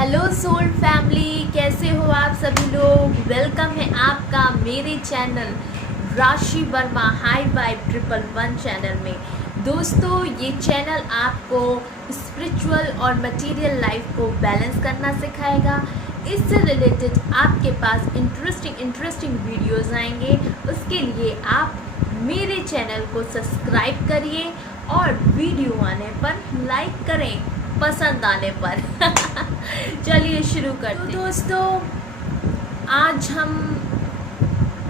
Hello soul family, कैसे हो आप सभी लोग। वेलकम है आपका मेरे चैनल राशि वर्मा हाई वाइब 111 चैनल में। दोस्तों, ये चैनल आपको स्पिरिचुअल और मटेरियल लाइफ को बैलेंस करना सिखाएगा। इससे रिलेटेड आपके पास इंटरेस्टिंग वीडियोस आएंगे। उसके लिए आप मेरे चैनल को सब्सक्राइब करिए और वीडियो आने पर लाइक करें, पसंद आने पर। चलिए शुरू करते हैं। तो दोस्तों, आज हम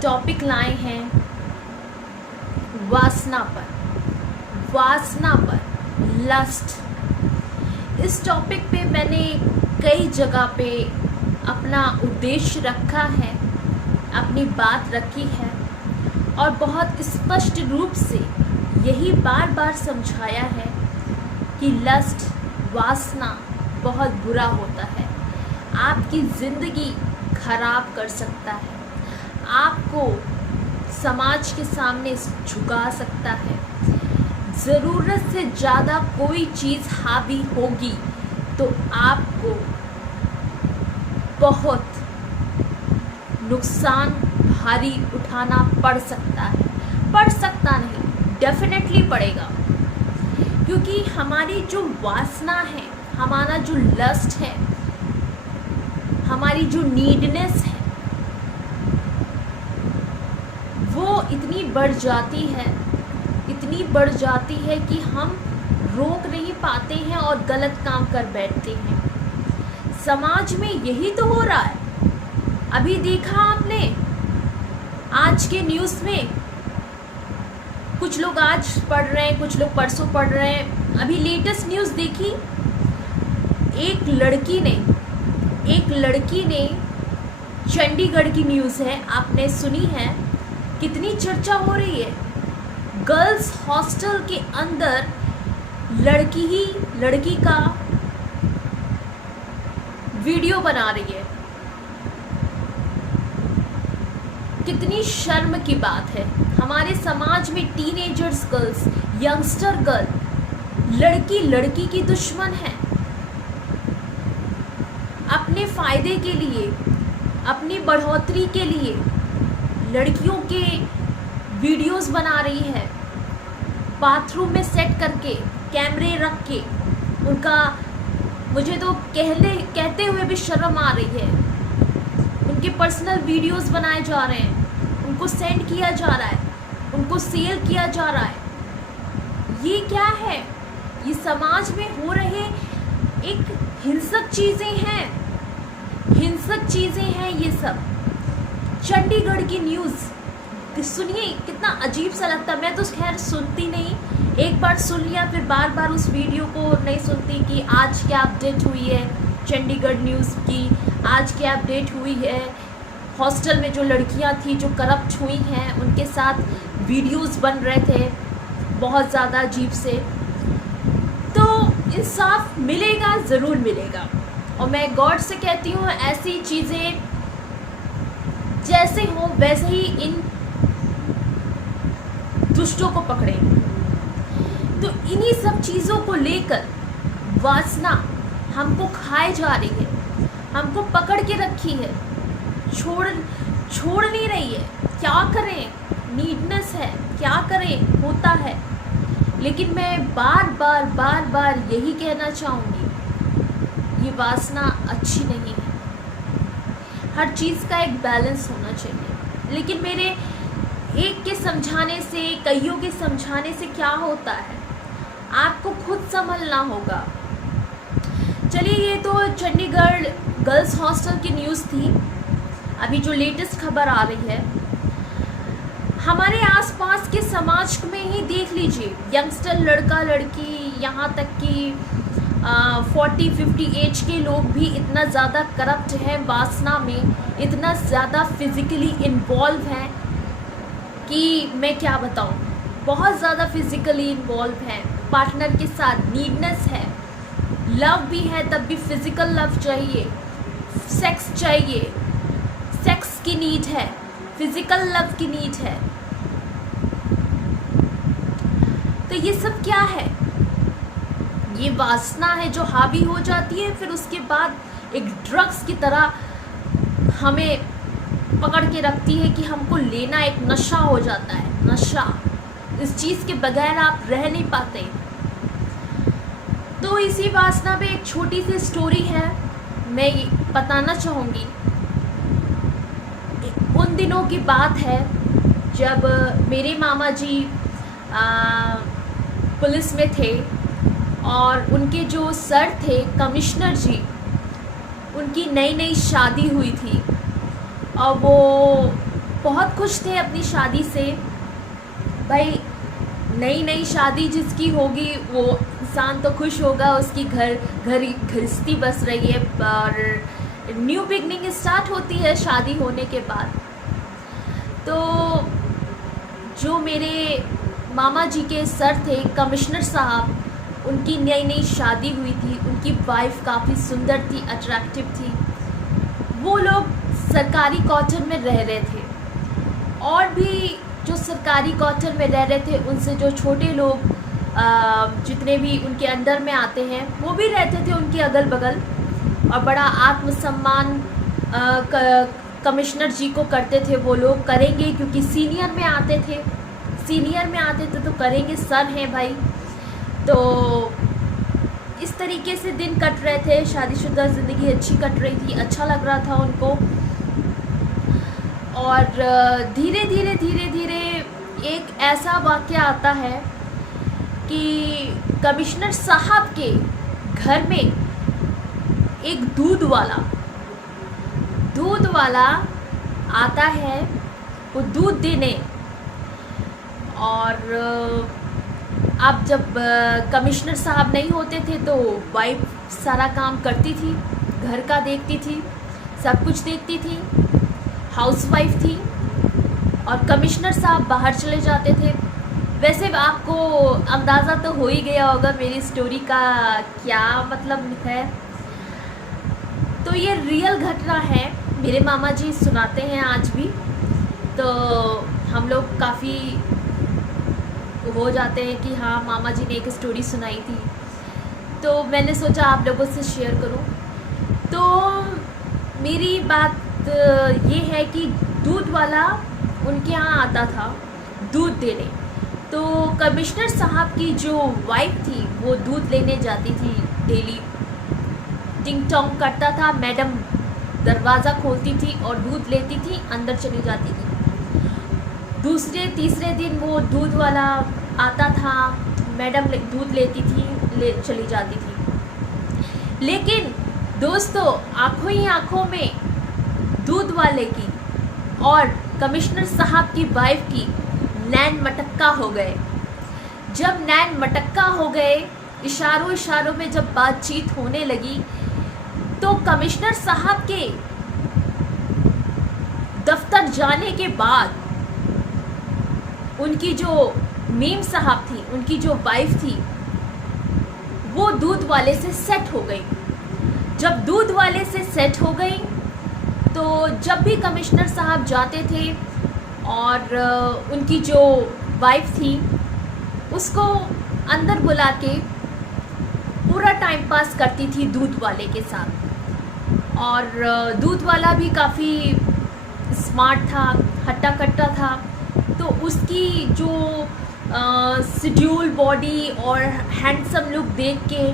टॉपिक लाए हैं वासना पर, लस्ट। इस टॉपिक पे मैंने कई जगह पे अपना उद्देश्य रखा है, अपनी बात रखी है और बहुत स्पष्ट रूप से यही बार बार समझाया है कि लस्ट, वासना बहुत बुरा होता है, आपकी ज़िंदगी खराब कर सकता है, आपको समाज के सामने झुका सकता है। ज़रूरत से ज़्यादा कोई चीज़ हावी होगी तो आपको बहुत नुकसान भारी उठाना पड़ सकता है। नहीं, डेफिनेटली पड़ेगा, क्योंकि हमारी जो वासना है, हमारा जो लस्ट है, हमारी जो नीडनेस है, वो इतनी बढ़ जाती है कि हम रोक नहीं पाते हैं और गलत काम कर बैठते हैं। समाज में यही तो हो रहा है। अभी देखा आपने आज के न्यूज़ में, कुछ लोग आज पढ़ रहे हैं, कुछ लोग परसों पढ़ रहे हैं। अभी लेटेस्ट न्यूज़ देखी, एक लड़की ने चंडीगढ़ की न्यूज़ है, आपने सुनी है, कितनी चर्चा हो रही है। गर्ल्स हॉस्टल के अंदर लड़की का वीडियो बना रही है। कितनी शर्म की बात है। हमारे समाज में टीनेजर्स गर्ल्स, यंगस्टर गर्ल, लड़की की दुश्मन है। अपने फ़ायदे के लिए, अपनी बढ़ोतरी के लिए लड़कियों के वीडियोस बना रही है, बाथरूम में सेट करके कैमरे रख के। उनका मुझे तो कहते हुए भी शर्म आ रही है। उनके पर्सनल वीडियोस बनाए जा रहे हैं, उनको सेंड किया जा रहा है, उनको सेल किया जा रहा है। ये क्या है? ये समाज में हो रहे एक हिंसक चीज़ें हैं ये सब। चंडीगढ़ की न्यूज़ सुनिए, कितना अजीब सा लगता है। मैं तो खैर सुनती नहीं, एक बार सुन लिया फिर बार बार उस वीडियो को नहीं सुनती कि आज क्या अपडेट हुई है चंडीगढ़ न्यूज़ की, आज क्या अपडेट हुई है। हॉस्टल में जो लड़कियां थी जो करप्ट हुई हैं, उनके साथ वीडियोस बन रहे थे बहुत ज़्यादा अजीब से। तो इंसाफ मिलेगा, ज़रूर मिलेगा। और मैं गॉड से कहती हूँ, ऐसी चीज़ें जैसे हो वैसे ही इन दुष्टों को पकड़े। तो इन्हीं सब चीज़ों को लेकर वासना हमको खाए जा रही है, हमको पकड़ के रखी है, छोड़ नहीं रही है। क्या करें, नीडनेस है, क्या करें, होता है। लेकिन मैं बार बार यही कहना चाहूँगी, ये वासना अच्छी नहीं है। हर चीज़ का एक बैलेंस होना चाहिए। लेकिन मेरे एक के समझाने से, कईयों के समझाने से क्या होता है, आपको खुद संभलना होगा। चलिए, ये तो चंडीगढ़ गर्ल्स हॉस्टल की न्यूज़ थी। अभी जो लेटेस्ट खबर आ रही है, हमारे आसपास के समाज में ही देख लीजिए, यंगस्टर लड़का लड़की, यहाँ तक कि 40-50 एज के लोग भी इतना ज़्यादा करप्ट है, वासना में इतना ज़्यादा फिज़िकली इन्वॉल्व है कि मैं क्या बताऊँ। बहुत ज़्यादा फिज़िकली इन्वॉल्व है, पार्टनर के साथ नीडनेस है, लव भी है, तब भी फिज़िकल लव चाहिए, सेक्स चाहिए, सेक्स की नीड है, फिज़िकल लव की नीड है। तो ये सब क्या है? ये वासना है जो हावी हो जाती है, फिर उसके बाद एक ड्रग्स की तरह हमें पकड़ के रखती है कि हमको लेना एक नशा हो जाता है, नशा। इस चीज़ के बगैर आप रह नहीं पाते। तो इसी वासना पे एक छोटी सी स्टोरी है, मैं ये बताना चाहूँगी। उन दिनों की बात है जब मेरे मामा जी पुलिस में थे और उनके जो सर थे कमिश्नर जी, उनकी नई नई शादी हुई थी और वो बहुत खुश थे अपनी शादी से। भाई नई नई शादी जिसकी होगी वो इंसान तो खुश होगा, उसकी गृहस्थी बस रही है और न्यू बिगनिंग स्टार्ट होती है शादी होने के बाद। तो जो मेरे मामा जी के सर थे कमिश्नर साहब, उनकी नई नई शादी हुई थी, उनकी वाइफ काफ़ी सुंदर थी, अट्रैक्टिव थी। वो लोग सरकारी क्वार्टर में रह रहे थे और भी जो सरकारी क्वार्टर में रह रहे थे उनसे जो छोटे लोग जितने भी उनके अंडर में आते हैं वो भी रहते थे उनके अगल बगल, और बड़ा आत्मसम्मान कमिश्नर जी को करते थे। वो लोग करेंगे क्योंकि सीनियर में आते थे तो करेंगे, सर हैं भाई। तो इस तरीके से दिन कट रहे थे, शादीशुदा ज़िंदगी अच्छी कट रही थी, अच्छा लग रहा था उनको। और धीरे धीरे एक ऐसा वाक़या आता है कि कमिश्नर साहब के घर में एक दूध वाला आता है, वो दूध देने। और अब जब कमिश्नर साहब नहीं होते थे तो वाइफ सारा काम करती थी, घर का देखती थी, सब कुछ देखती थी, हाउसवाइफ थी। और कमिश्नर साहब बाहर चले जाते थे। वैसे आपको अंदाज़ा तो हो ही गया होगा मेरी स्टोरी का क्या मतलब है। तो ये रियल घटना है, मेरे मामा जी सुनाते हैं आज भी। तो हम लोग काफ़ी हो जाते हैं कि हाँ मामा जी ने एक स्टोरी सुनाई थी, तो मैंने सोचा आप लोगों से शेयर करूं। तो मेरी बात ये है कि दूध वाला उनके यहाँ आता था दूध देने। तो कमिश्नर साहब की जो वाइफ थी वो दूध लेने जाती थी डेली, टिंग टोंग करता था, मैडम दरवाज़ा खोलती थी और दूध लेती थी, अंदर चली जाती थी। दूसरे तीसरे दिन वो दूध वाला आता था, मैडम दूध लेती थी, चली जाती थी। लेकिन दोस्तों आँखों ही आँखों में दूध वाले की और कमिश्नर साहब की वाइफ की नैन मटक्का हो गए। जब नैन मटक्का हो गए, इशारों में जब बातचीत होने लगी, तो कमिश्नर साहब के दफ्तर जाने के बाद उनकी जो मीम साहब थी, उनकी जो वाइफ थी, वो दूध वाले से सेट हो गई। जब दूध वाले से सेट हो गई तो जब भी कमिश्नर साहब जाते थे और उनकी जो वाइफ थी उसको अंदर बुला के पूरा टाइम पास करती थी दूध वाले के साथ। और दूध वाला भी काफ़ी स्मार्ट था, हट्टा कट्टा था, तो उसकी जो शेड्यूल बॉडी और हैंडसम लुक देख के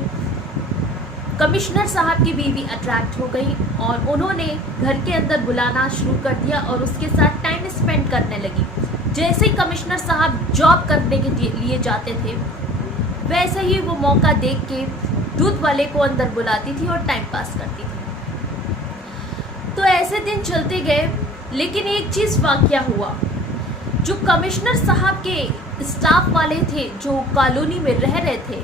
कमिश्नर साहब की बीवी अट्रैक्ट हो गई और उन्होंने घर के अंदर बुलाना शुरू कर दिया और उसके साथ टाइम स्पेंड करने लगी। जैसे ही कमिश्नर साहब जॉब करने के लिए जाते थे, वैसे ही वो मौका देख के दूध वाले को अंदर बुलाती थी और टाइम पास करती थी। तो ऐसे दिन चलते गए, लेकिन एक चीज़ वाक़या हुआ। जो कमिश्नर साहब के स्टाफ वाले थे जो कॉलोनी में रह रहे थे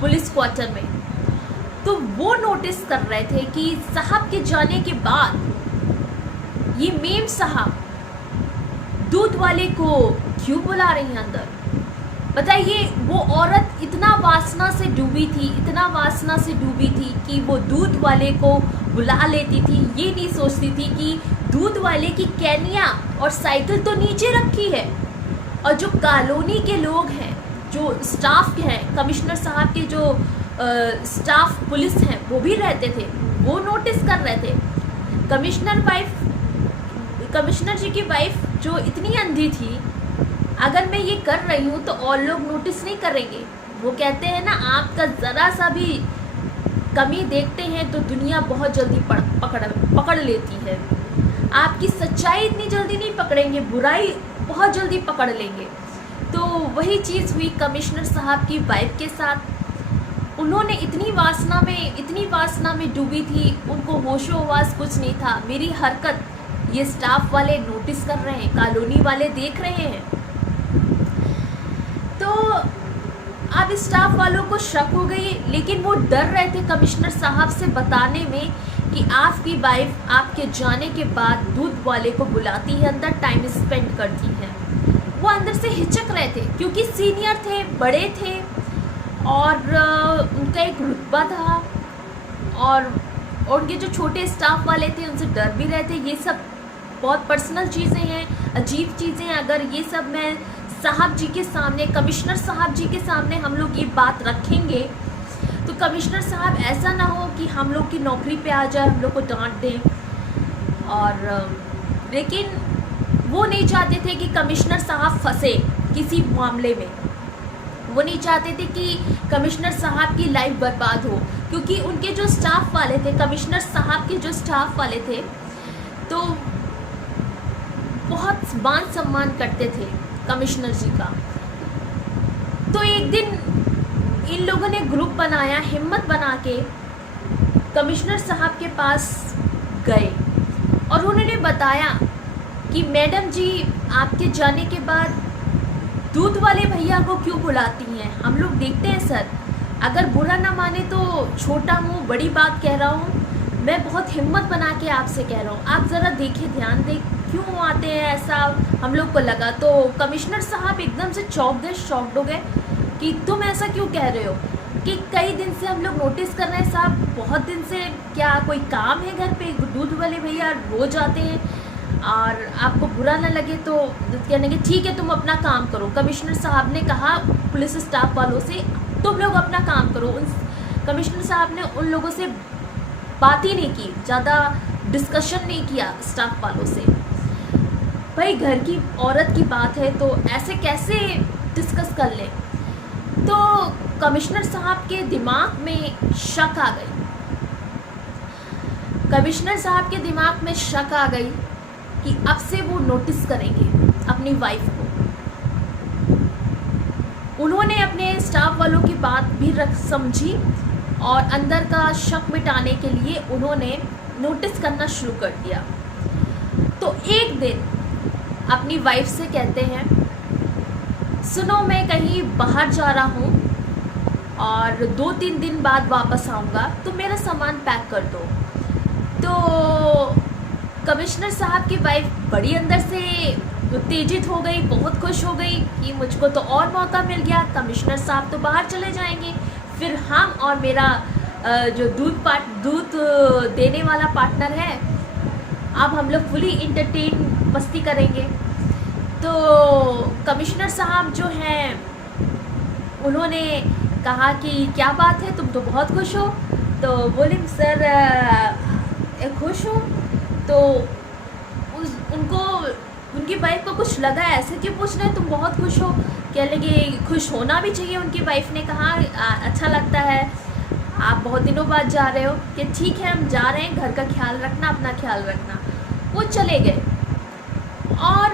पुलिस क्वार्टर में, तो वो नोटिस कर रहे थे कि साहब के जाने के बाद ये मेम साहब दूध वाले को क्यों बुला रही हैं अंदर। बताइए, वो औरत इतना वासना से डूबी थी कि वो दूध वाले को बुला लेती थी। ये नहीं सोचती थी कि दूध वाले की कैनिया और साइकिल तो नीचे रखी है, और जो कॉलोनी के लोग हैं, जो स्टाफ हैं, कमिश्नर साहब के जो स्टाफ पुलिस हैं, वो भी रहते थे, वो नोटिस कर रहे थे। कमिश्नर जी की वाइफ जो इतनी अंधी थी, अगर मैं ये कर रही हूँ तो और लोग नोटिस नहीं करेंगे। वो कहते हैं ना, आपका ज़रा सा भी कमी देखते हैं तो दुनिया बहुत जल्दी पकड़ लेती है। आपकी सच्चाई इतनी जल्दी नहीं पकड़ेंगे, बुराई बहुत जल्दी पकड़ लेंगे। तो वही चीज़ हुई कमिश्नर साहब की वाइफ के साथ। उन्होंने इतनी वासना में डूबी थी, उनको होशो हवास कुछ नहीं था। मेरी हरकत ये स्टाफ वाले नोटिस कर रहे हैं, कॉलोनी वाले देख रहे हैं। तो अब स्टाफ वालों को शक हो गई, लेकिन वो डर रहे थे कमिश्नर साहब से बताने में कि आपकी वाइफ आपके जाने के बाद दूध वाले को बुलाती है, अंदर टाइम स्पेंड करती है। वो अंदर से हिचक रहे थे क्योंकि सीनियर थे, बड़े थे और उनका एक रुतबा था, और उनके जो छोटे स्टाफ वाले थे उनसे डर भी रहे थे। ये सब बहुत पर्सनल चीज़ें हैं, अजीब चीज़ें हैं। अगर ये सब मैं साहब जी के सामने, कमिश्नर साहब जी के सामने हम लोग ये बात रखेंगे तो कमिश्नर साहब ऐसा ना हो कि हम लोग की नौकरी पे आ जाए, हम लोग को डांट दें। और लेकिन वो नहीं चाहते थे कि कमिश्नर साहब फंसे किसी मामले में। वो नहीं चाहते थे कि कमिश्नर साहब की लाइफ बर्बाद हो, क्योंकि उनके जो स्टाफ वाले थे, कमिश्नर साहब के जो स्टाफ वाले थे, तो बहुत मान सम्मान करते थे कमिश्नर जी का। तो एक दिन इन लोगों ने ग्रुप बनाया, हिम्मत बना के कमिश्नर साहब के पास गए और उन्होंने बताया कि मैडम जी, आपके जाने के बाद दूध वाले भैया को क्यों बुलाती हैं? हम लोग देखते हैं सर, अगर बुरा ना माने तो छोटा मुंह बड़ी बात कह रहा हूँ, मैं बहुत हिम्मत बना के आपसे कह रहा हूँ, आप ज़रा देखिए, ध्यान दें, क्यों आते हैं ऐसा हम लोग को लगा। तो कमिश्नर साहब एकदम से शॉक्ड हो गए कि तुम ऐसा क्यों कह रहे हो, कि कई दिन से हम लोग नोटिस कर रहे हैं साहब, बहुत दिन से, क्या कोई काम है घर पे? दूध वाले भैया रोज आते हैं और आपको बुरा ना लगे तो कहने के ठीक है, तुम अपना काम करो। कमिश्नर साहब ने कहा पुलिस स्टाफ वालों से, तुम लोग अपना काम करो। कमिश्नर साहब ने उन लोगों से बात ही नहीं की, ज़्यादा डिस्कशन नहीं किया स्टाफ वालों से। भाई घर की औरत की बात है तो ऐसे कैसे डिस्कस कर ले। तो कमिश्नर साहब के दिमाग में शक आ गई, कमिश्नर साहब के दिमाग में शक आ गई कि अब से वो नोटिस करेंगे अपनी वाइफ को। उन्होंने अपने स्टाफ वालों की बात भी समझी और अंदर का शक मिटाने के लिए उन्होंने नोटिस करना शुरू कर दिया। तो एक दिन अपनी वाइफ से कहते हैं, सुनो मैं कहीं बाहर जा रहा हूँ और 2-3 दिन बाद वापस आऊँगा, तो मेरा सामान पैक कर दो। तो कमिश्नर साहब की वाइफ बड़ी अंदर से उत्तेजित हो गई, बहुत खुश हो गई कि मुझको तो और मौका मिल गया, कमिश्नर साहब तो बाहर चले जाएंगे, फिर हम और मेरा जो दूध देने वाला पार्टनर है, अब हम लोग फुली इंटरटेन मस्ती करेंगे। तो कमिश्नर साहब जो हैं उन्होंने कहा कि क्या बात है, तुम तो बहुत खुश हो। तो बोले सर खुश हूँ। तो उनकी वाइफ को कुछ लगा, ऐसे क्यों पूछ रहे हैं, तुम बहुत खुश हो? कह लगे खुश होना भी चाहिए। उनकी वाइफ ने कहा अच्छा लगता है, आप बहुत दिनों बाद जा रहे हो, कि ठीक है हम जा रहे हैं, घर का ख्याल रखना, अपना ख्याल रखना। वो चले गए और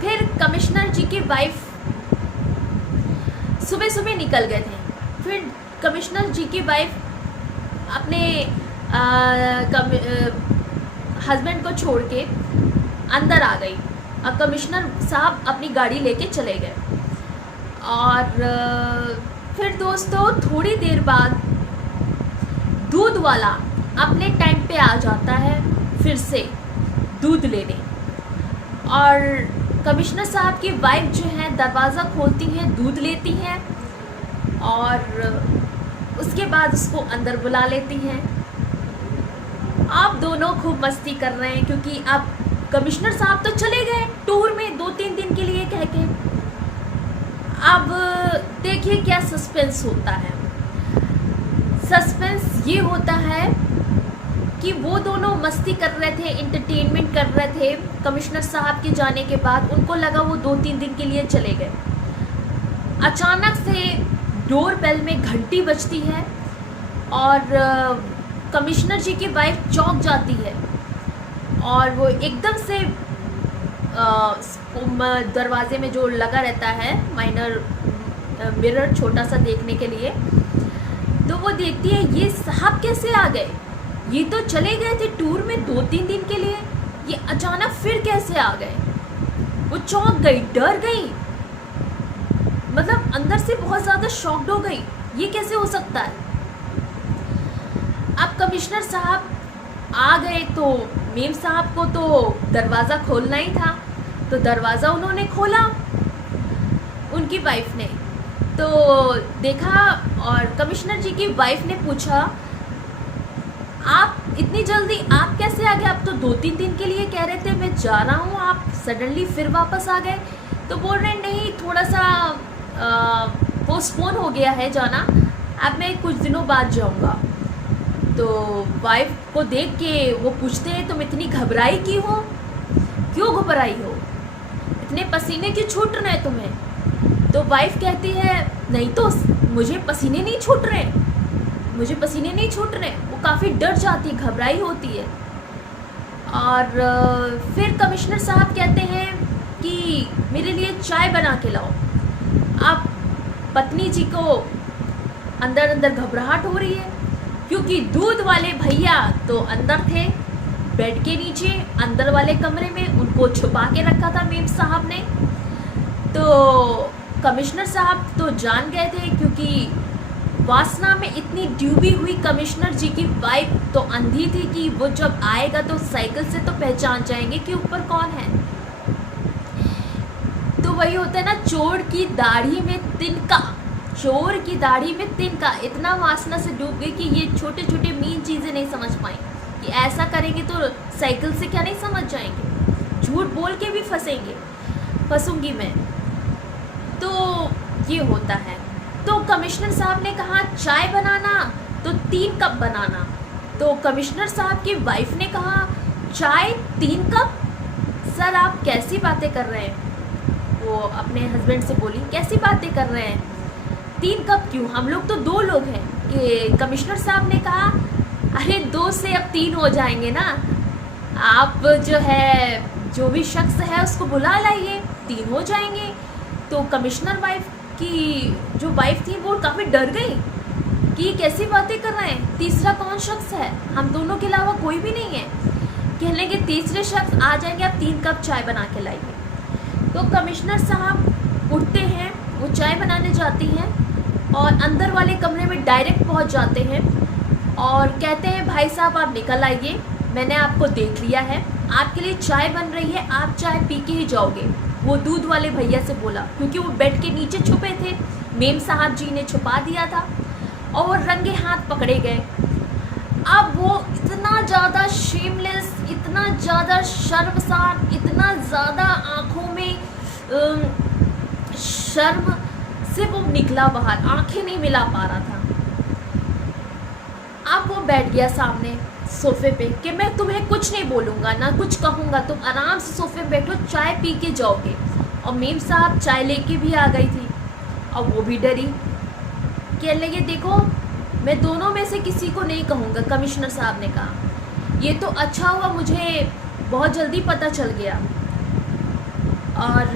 फिर कमिश्नर जी की वाइफ सुबह सुबह निकल गए थे। फिर कमिश्नर जी की वाइफ अपने हस्बैंड को छोड़ के अंदर आ गई और कमिश्नर साहब अपनी गाड़ी लेके चले गए। और फिर दोस्तों थोड़ी देर बाद दूध वाला अपने टाइम पे आ जाता है फिर से दूध लेने, और कमिश्नर साहब की वाइफ जो है दरवाज़ा खोलती है, दूध लेती हैं और उसके बाद उसको अंदर बुला लेती हैं। आप दोनों खूब मस्ती कर रहे हैं क्योंकि अब कमिश्नर साहब तो चले गए टूर में 2-3 दिन के लिए कह के। अब देखिए क्या सस्पेंस होता है। सस्पेंस ये होता है कि वो दोनों मस्ती कर रहे थे, इंटरटेनमेंट कर रहे थे। कमिश्नर साहब के जाने के बाद उनको लगा वो 2-3 दिन के लिए चले गए। अचानक से डोर बेल में घंटी बजती है और कमिश्नर जी की वाइफ चौंक जाती है और वो एकदम से दरवाजे में जो लगा रहता है माइनर मिरर छोटा सा देखने के लिए, तो वो देखती है ये साहब कैसे आ गए, ये तो चले गए थे टूर में 2-3 दिन के लिए, ये अचानक फिर कैसे आ गए। वो चौंक गई, डर गई, मतलब अंदर से बहुत ज़्यादा शॉक्ड हो गई, ये कैसे हो सकता है। अब कमिश्नर साहब आ गए तो मेम साहब को तो दरवाज़ा खोलना ही था, तो दरवाज़ा उन्होंने खोला, उनकी वाइफ ने तो देखा और कमिश्नर जी की वाइफ ने पूछा आप इतनी जल्दी आप कैसे आ गए, आप तो 2-3 दिन के लिए कह रहे थे मैं जा रहा हूँ, आप सडनली फिर वापस आ गए। तो बोल रहे नहीं थोड़ा सा पोस्टपोन हो गया है जाना, अब मैं कुछ दिनों बाद जाऊँगा। तो वाइफ को देख के वो पूछते हैं तुम इतनी घबराई क्यों घबराई हो, इतने पसीने क्यों छूट रहे हैं तुम्हें। तो वाइफ कहती है नहीं तो मुझे पसीने नहीं छूट रहे, मुझे पसीने नहीं छूट रहे। वो काफ़ी डर जाती, घबराई होती है। और फिर कमिश्नर साहब कहते हैं कि मेरे लिए चाय बना के लाओ। अब पत्नी जी को अंदर अंदर घबराहट हो रही है क्योंकि दूध वाले भैया तो अंदर थे बेड के नीचे अंदर वाले कमरे में, उनको छुपा के रखा था मेम साहब ने। तो कमिश्नर साहब तो जान गए थे क्योंकि वासना में इतनी डूबी हुई कमिश्नर जी की वाइफ तो अंधी थी कि वो जब आएगा तो साइकिल से तो पहचान जाएंगे कि ऊपर कौन है। तो वही होता है ना, चोर की दाढ़ी में तिनका, चोर की दाढ़ी में तिनका। इतना वासना से डूब गई कि ये छोटे छोटे मीन चीज़ें नहीं समझ पाई कि ऐसा करेंगे तो साइकिल से क्या नहीं समझ जाएंगे, झूठ बोल के भी फंसूंगी मैं। तो ये होता है। तो कमिश्नर साहब ने कहा चाय बनाना तो 3 कप बनाना। तो कमिश्नर साहब की वाइफ ने कहा चाय 3 कप, सर आप कैसी बातें कर रहे हैं। वो अपने हस्बैंड से बोली कैसी बातें कर रहे हैं, 3 कप क्यों, हम लोग तो 2 लोग हैं। कि कमिश्नर साहब ने कहा अरे 2 से अब 3 हो जाएंगे ना, आप जो है जो भी शख्स है उसको बुला लाइए, 3 हो जाएंगे। तो कमिश्नर वाइफ की जो वाइफ थी वो काफ़ी डर गई कि कैसी बातें कर रहे हैं, तीसरा कौन शख्स है, हम दोनों के अलावा कोई भी नहीं है। कहने लगे तीसरे शख्स आ जाएंगे, आप 3 कप चाय बना के लाइए। तो कमिश्नर साहब उठते हैं, वो चाय बनाने जाती हैं और अंदर वाले कमरे में डायरेक्ट पहुंच जाते हैं और कहते हैं भाई साहब आप निकल आइए, मैंने आपको देख लिया है, आपके लिए चाय बन रही है, आप चाय पी के ही जाओगे। वो दूध वाले भैया से बोला क्योंकि वो बेड के नीचे छुपे थे, मेम साहब जी ने छुपा दिया था और वो रंगे हाथ पकड़े गए। अब वो इतना ज़्यादा शेमलेस, इतना ज़्यादा शर्मसार, इतना ज़्यादा आँखों में शर्म से वो निकला बाहर, आंखें नहीं मिला पा रहा था। अब वो बैठ गया सामने सोफे पे कि मैं तुम्हें कुछ नहीं बोलूँगा ना कुछ कहूँगा, तुम आराम से सोफे पे बैठो, चाय पी के जाओगे। और मेम साहब चाय लेके भी आ गई थी और वो भी डरी, कहने लगे देखो मैं दोनों में से किसी को नहीं कहूँगा। कमिश्नर साहब ने कहा ये तो अच्छा हुआ मुझे बहुत जल्दी पता चल गया, और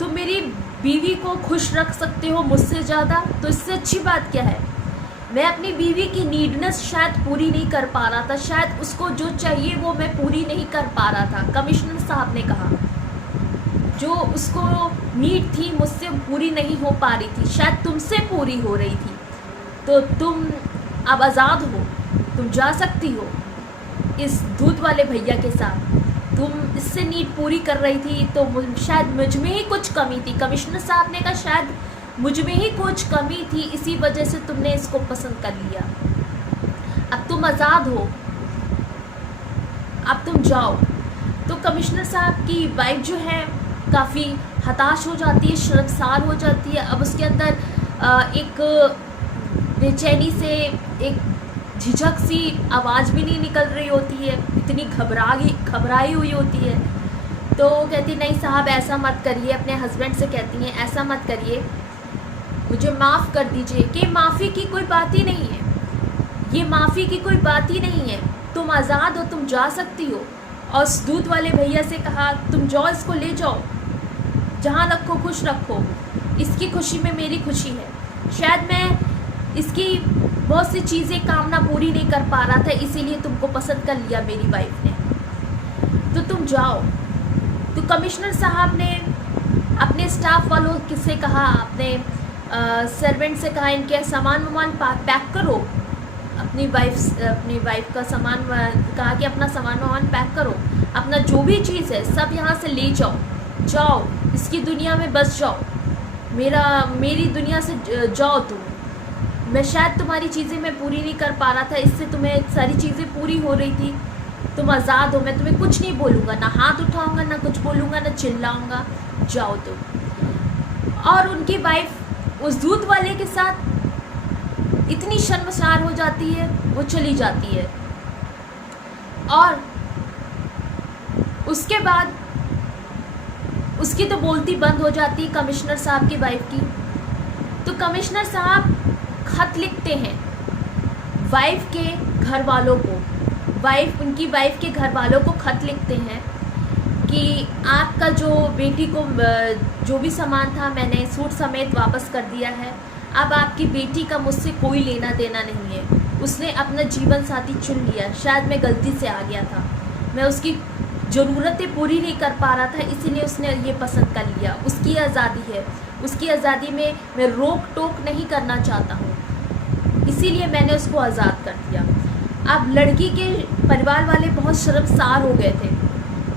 तुम मेरी बीवी को खुश रख सकते हो मुझसे ज़्यादा, तो इससे अच्छी बात क्या है। मैं अपनी बीवी की नीडनेस शायद पूरी नहीं कर पा रहा था, शायद उसको जो चाहिए वो मैं पूरी नहीं कर पा रहा था। कमिश्नर साहब ने कहा जो उसको नीड थी मुझसे पूरी नहीं हो पा रही थी, शायद तुमसे पूरी हो रही थी, तो तुम अब आज़ाद हो, तुम जा सकती हो इस दूध वाले भैया के साथ, तुम इससे नीड पूरी कर रही थी तो शायद मुझ में ही कुछ कमी थी। कमिश्नर साहब ने कहा शायद मुझ में ही कुछ कमी थी, इसी वजह से तुमने इसको पसंद कर लिया, अब तुम आज़ाद हो, अब तुम जाओ। तो कमिश्नर साहब की वाइफ जो है काफ़ी हताश हो जाती है, शर्मसार हो जाती है। अब उसके अंदर एक बेचैनी से एक झिझक सी आवाज़ भी नहीं निकल रही होती है, इतनी घबराई हुई होती है। तो कहती नहीं साहब ऐसा मत करिए, अपने हस्बैंड से कहती हैं ऐसा मत करिए, मुझे माफ़ कर दीजिए। कि माफ़ी की कोई बात ही नहीं है, ये माफ़ी की कोई बात ही नहीं है, तुम आज़ाद हो, तुम जा सकती हो। और उस दूध वाले भैया से कहा तुम जाओ, इसको ले जाओ, जहाँ रखो खुश रखो, इसकी खुशी में मेरी खुशी है। शायद मैं इसकी बहुत सी चीज़ें कामना पूरी नहीं कर पा रहा था, इसीलिए तुमको पसंद कर लिया मेरी वाइफ ने, तो तुम जाओ। तो कमिश्नर साहब ने अपने स्टाफ वालों से कहा, अपने सर्वेंट से कहा इनके सामान वामान पैक करो, अपनी वाइफ का सामान, कहा कि अपना सामान वामान पैक करो, अपना जो भी चीज़ है सब यहाँ से ले जाओ, इसकी दुनिया में बस जाओ, मेरी दुनिया से जाओ तुम। मैं शायद तुम्हारी चीज़ें मैं पूरी नहीं कर पा रहा था, इससे तुम्हें सारी चीज़ें पूरी हो रही थी, तुम आज़ाद हो, मैं तुम्हें कुछ नहीं बोलूँगा, ना हाथ उठाऊँगा, ना कुछ बोलूँगा, ना चिल्लाऊँगा, जाओ तुम। और उनकी वाइफ उस दूध वाले के साथ इतनी शर्मसार हो जाती है, वो चली जाती है। और उसके बाद उसकी तो बोलती बंद हो जाती है कमिश्नर साहब की वाइफ की। तो कमिश्नर साहब खत लिखते हैं वाइफ के घर वालों को, उनकी वाइफ के घर वालों को खत लिखते हैं कि आपका जो बेटी को जो भी सामान था मैंने सूट समेत वापस कर दिया है, अब आपकी बेटी का मुझसे कोई लेना देना नहीं है, उसने अपना जीवन साथी चुन लिया, शायद मैं गलती से आ गया था, मैं उसकी ज़रूरतें पूरी नहीं कर पा रहा था, इसीलिए उसने ये पसंद कर लिया, उसकी आज़ादी है, उसकी आज़ादी में मैं रोक टोक नहीं करना चाहता हूँ, इसीलिए मैंने उसको आज़ाद कर दिया। अब लड़की के परिवार वाले बहुत शर्मसार हो गए थे,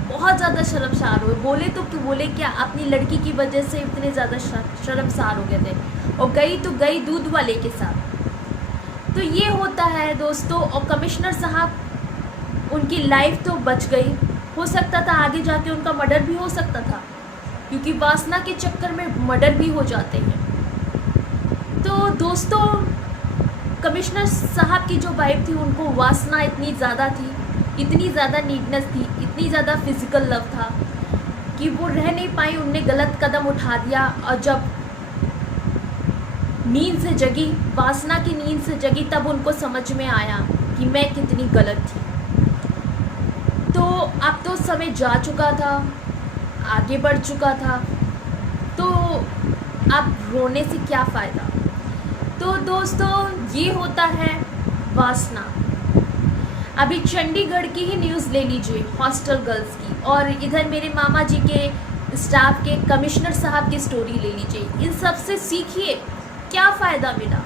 बहुत ज़्यादा शर्मसार हुए, बोले तो कि बोले क्या, अपनी लड़की की वजह से इतने ज़्यादा शर्मसार हो गए थे, और गई तो गई दूध वाले के साथ। तो ये होता है दोस्तों। और कमिश्नर साहब, उनकी लाइफ तो बच गई, हो सकता था आगे जाके उनका मर्डर भी हो सकता था, क्योंकि वासना के चक्कर में मर्डर भी हो जाते हैं। तो दोस्तों, कमिश्नर साहब की जो वाइफ थी, उनको वासना इतनी ज़्यादा थी, इतनी ज़्यादा नीडनेस थी, इतनी ज़्यादा फिजिकल लव था कि वो रह नहीं पाई, उनने गलत कदम उठा दिया। और जब नींद से जगी, वासना की नींद से जगी, तब उनको समझ में आया कि मैं कितनी गलत थी। तो अब तो समय जा चुका था, आगे बढ़ चुका था, तो अब रोने से क्या फ़ायदा। तो दोस्तों, ये होता है वासना। अभी चंडीगढ़ की ही न्यूज़ ले लीजिए, हॉस्टल गर्ल्स की, और इधर मेरे मामा जी के स्टाफ के कमिश्नर साहब की स्टोरी ले लीजिए, इन सब से सीखिए क्या फ़ायदा मिला।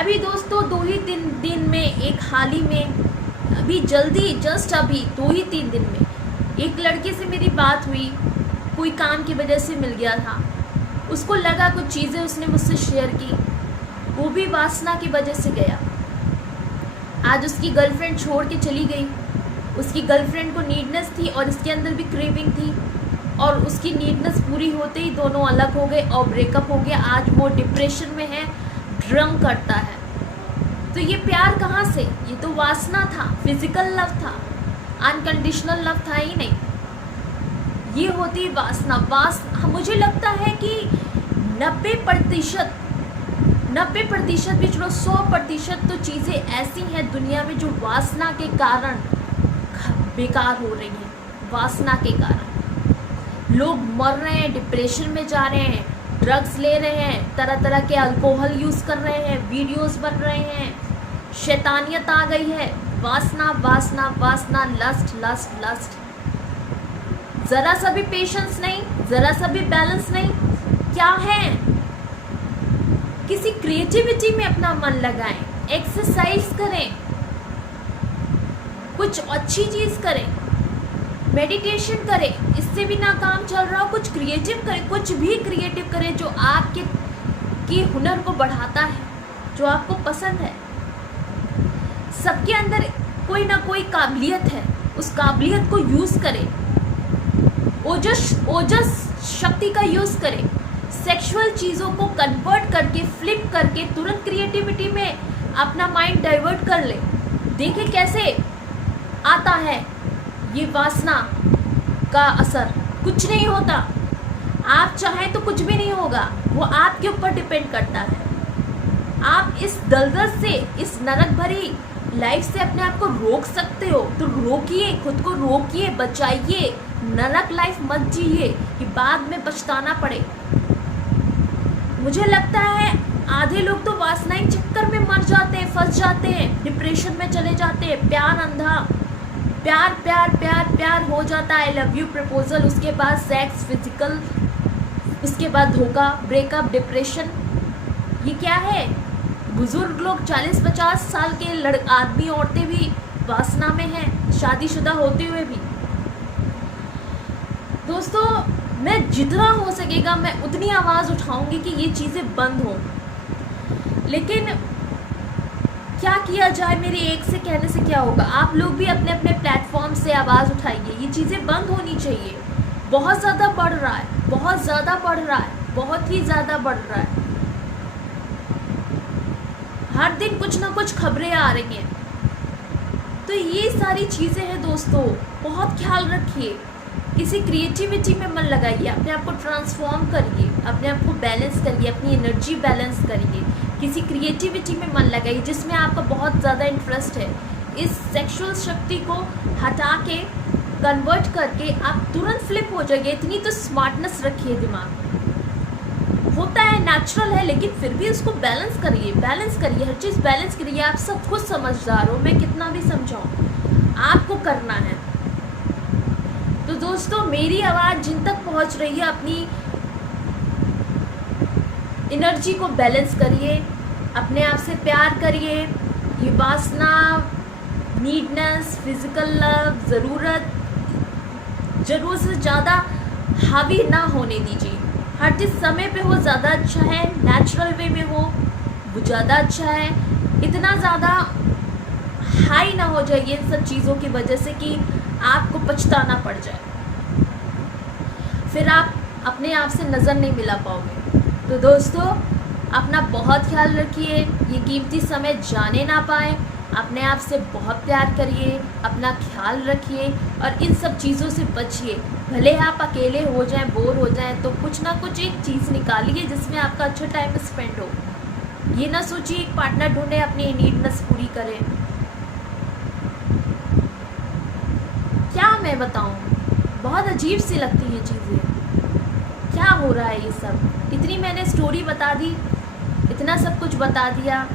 अभी दोस्तों 2 ही दिन में, एक हाल ही में, अभी जल्दी जस्ट अभी 2 ही 3 दिन में एक लड़के से मेरी बात हुई, कोई काम की वजह से मिल गया था, उसको लगा कुछ चीज़ें उसने मुझसे शेयर की, वो भी वासना की वजह से गया। आज उसकी गर्लफ्रेंड छोड़ के चली गई, उसकी गर्लफ्रेंड को नीडनेस थी और इसके अंदर भी क्रेविंग थी, और उसकी नीडनेस पूरी होते ही दोनों अलग हो गए और ब्रेकअप हो गया। आज वो डिप्रेशन में है, ड्रंक करता है। तो ये प्यार कहाँ से, ये तो वासना था, फिजिकल लव था, अनकंडीशनल लव था ही नहीं, ये होती वासना। मुझे लगता है कि 90% भी चलो 100% तो चीज़ें ऐसी हैं दुनिया में जो वासना के कारण बेकार हो रही हैं। वासना के कारण लोग मर रहे हैं, डिप्रेशन में जा रहे हैं, ड्रग्स ले रहे हैं, तरह तरह के अल्कोहल यूज़ कर रहे हैं, वीडियोस बन रहे हैं, शैतानियत आ गई है। वासना वासना वासना, लस्ट लस्ट लस्ट, ज़रा सा भी पेशेंस नहीं, ज़रा सा भी बैलेंस नहीं। क्या है, किसी क्रिएटिविटी में अपना मन लगाएं, एक्सरसाइज करें, कुछ अच्छी चीज़ करें, मेडिटेशन करें, इससे भी ना काम चल रहा हो, कुछ क्रिएटिव करें, कुछ भी क्रिएटिव करें जो आपके की हुनर को बढ़ाता है, जो आपको पसंद है। सबके अंदर कोई ना कोई काबिलियत है, उस काबिलियत को यूज़ करें, ओजस शक्ति का यूज़ करें, सेक्सुअल चीज़ों को कन्वर्ट करके, फ्लिप करके तुरंत क्रिएटिविटी में अपना माइंड डाइवर्ट कर ले। देखिए कैसे आता है ये वासना का असर। कुछ नहीं होता, आप चाहें तो कुछ भी नहीं होगा, वो आपके ऊपर डिपेंड करता है। आप इस दलदल से, इस नरक भरी लाइफ से अपने आप को रोक सकते हो तो रोकिए, खुद को रोकिए, बचाइए। नरक लाइफ मत जिए कि बाद में पछताना पड़े। मुझे लगता है आधे लोग तो वासनाएं चक्कर में मर जाते हैं, फंस जाते हैं, डिप्रेशन में चले जाते हैं। प्यार अंधा, प्यार प्यार प्यार प्यार हो जाता है, आई लव यू प्रपोजल, उसके बाद सेक्स, फिजिकल, उसके बाद धोखा, ब्रेकअप, डिप्रेशन। ये क्या है? बुजुर्ग लोग 40-50 साल के आदमी औरतें भी वासना में हैं, शादीशुदा होते हुए भी। दोस्तों, मैं जितना हो सकेगा मैं उतनी आवाज़ उठाऊंगी कि ये चीज़ें बंद हों। लेकिन क्या किया जाए? मेरे एक से कहने से क्या होगा? आप लोग भी अपने अपने प्लेटफॉर्म से आवाज़ उठाइए। ये चीज़ें बंद होनी चाहिए। बहुत ज़्यादा बढ़ रहा है, बहुत ज़्यादा बढ़ रहा है, बहुत ही ज़्यादा बढ़ रहा है। हर दिन कुछ ना कुछ खबरें आ रही हैं। तो ये सारी चीज़ें हैं दोस्तों, बहुत ख्याल रखिए। किसी क्रिएटिविटी में मन लगाइए, अपने आप को ट्रांसफॉर्म करिए, अपने आप को बैलेंस करिए, अपनी एनर्जी बैलेंस करिए। किसी क्रिएटिविटी में मन लगाइए जिसमें आपका बहुत ज़्यादा इंटरेस्ट है। इस सेक्सुअल शक्ति को हटा के, कन्वर्ट करके आप तुरंत फ्लिप हो जाइए। इतनी तो स्मार्टनेस रखिए दिमाग में। होता है, नेचुरल है, लेकिन फिर भी उसको बैलेंस करिए, बैलेंस करिए, हर चीज़ बैलेंस करिए। आप सब कुछ समझदार हो, मैं कितना भी समझाऊँ, आपको करना है। तो दोस्तों, मेरी आवाज़ जिन तक पहुंच रही है, अपनी एनर्जी को बैलेंस करिए, अपने आप से प्यार करिए। ये वासना, नीडनेस, फिजिकल लव, ज़रूरत से ज़्यादा हावी ना होने दीजिए। हर चीज़ समय पे हो ज़्यादा अच्छा है, नेचुरल वे में हो वो ज़्यादा अच्छा है। इतना ज़्यादा हाई ना हो जाइए इन सब चीज़ों की वजह से कि आपको पछताना पड़ जाए, फिर आप अपने आप से नज़र नहीं मिला पाओगे। तो दोस्तों, अपना बहुत ख्याल रखिए, ये कीमती समय जाने ना पाए। अपने आप से बहुत प्यार करिए, अपना ख्याल रखिए और इन सब चीज़ों से बचिए। भले आप अकेले हो जाएं, बोर हो जाएं, तो कुछ ना कुछ एक चीज़ निकालिए जिसमें आपका अच्छा टाइम स्पेंड हो। ये ना सोचिए एक पार्टनर ढूंढे, अपनी नीडनेस पूरी करें। क्या मैं बताऊं, बहुत अजीब सी लगती हैं चीज़ें। क्या हो रहा है ये सब? इतनी मैंने स्टोरी बता दी, इतना सब कुछ बता दिया।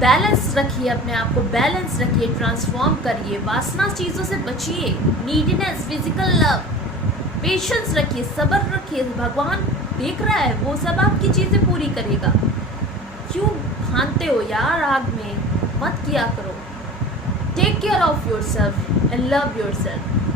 बैलेंस रखिए, अपने आप को बैलेंस रखिए, ट्रांसफॉर्म करिए, वासना चीज़ों से बचिए, नीडनेस, फिजिकल लव, पेशेंस रखिए, सब्र रखिए। भगवान देख रहा है, वो सब आपकी चीज़ें पूरी करेगा। क्यों भानते हो यार आग में? मत किया करो। Take care of yourself and love your self.